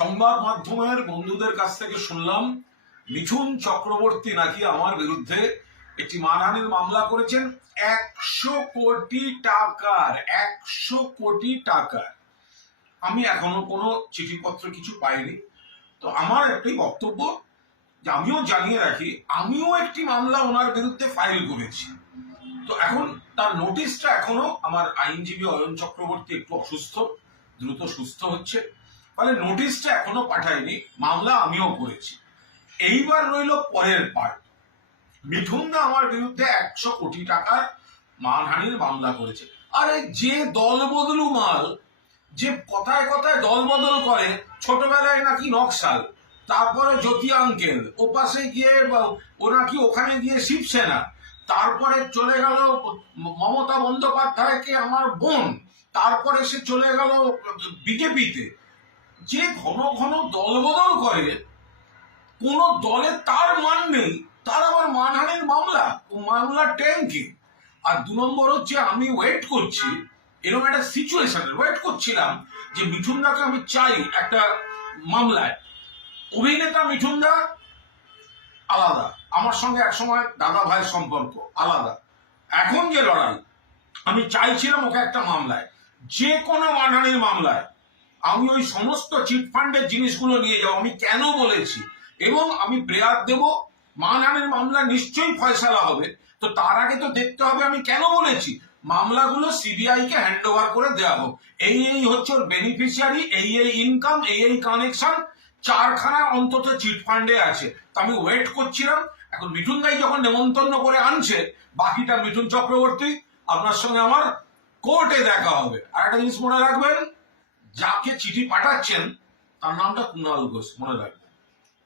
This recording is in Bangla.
সংবাদ মাধ্যমের বন্ধুদের কাছ থেকে শুনলাম মিঠুন চক্রবর্তী নাকি আমার বিরুদ্ধে একটি মানহানির মামলা করেছেন একশো কোটি টাকার একশো কোটি টাকার আমি এখনো কোনো চিঠিপত্র কিছু পাইনি তো আমার একটি বক্তব্য যে আমিও জানিয়ে রাখি আমিও একটি মামলা ওনার বিরুদ্ধে ফাইল করেছি তো এখন তার নোটিশটা এখনো আমার আইনজীবী অয়ন চক্রবর্তী একটু অসুস্থ দ্রুত সুস্থ হচ্ছে ফলে নোটিশটা এখনো পাঠায়নি মামলা আমিও করেছি এইবার রইল পরের পার্ট মিঠুনদা আমার বিরুদ্ধে একশো কোটি টাকার মানহানির মামলা করেছে আরে যে দল বদলু মাল যে কথায় কথায় দল বদল করে ছোটবেলায় নাকি নকশাল তারপরে জ্যোতি আঙ্কেল ওপাশে গিয়ে ও নাকি ওখানে গিয়ে শিবসেনা তারপরে চলে গেল মমতা বন্দ্যোপাধ্যায়কে আমার বোন তারপরে সে চলে গেল বিজেপিতে যে ঘন ঘন দলবদল করে কোন দলে তার মান নেই তার আবার মানহানির মামলা মামলা ট্যাঙ্কি আর দু নম্বর হচ্ছে আমি ওয়েট করছি এরকম একটা সিচুয়েশনে ওয়েট করছিলাম যে মিঠুনদাকে আমি চাই একটা মামলায় অভিনেতা মিঠুনদা আলাদা আমার সঙ্গে একসময় দাদা ভাইয়ের সম্পর্ক আলাদা এখন যে লড়াই আমি চাইছিলাম ওকে একটা মামলায় যে কোনো মানহানির মামলায় আমি ওই সমস্ত চিট ফান্ডের জিনিসগুলো নিয়ে যাবো আমি কেন বলেছি এবং আমি প্রেয়ার দেব মানহানির মামলা নিশ্চয়ই ফয়সালা হবে তো তার আগে তো দেখতে হবে আমি কেন বলেছি মামলাগুলো সিবিআই কে হ্যান্ড ওভার করে দেওয়া হোক এই এই হচ্ছে ওর বেনিফিশিয়ারি এই এই ইনকাম এই এই কানেকশন চারখানা অন্তত চিট ফান্ডে আছে তা আমি ওয়েট করছিলাম এখন মিঠুন ভাই যখন নেমন্তন্ন করে আনছে বাকিটা মিঠুন চক্রবর্তী আপনার সঙ্গে আমার কোর্টে দেখা হবে আর একটা জিনিস মনে রাখবেন যাকে চিঠি পাঠাচ্ছেন তার নামটা কুণাল ঘোষ মনে রাখবেন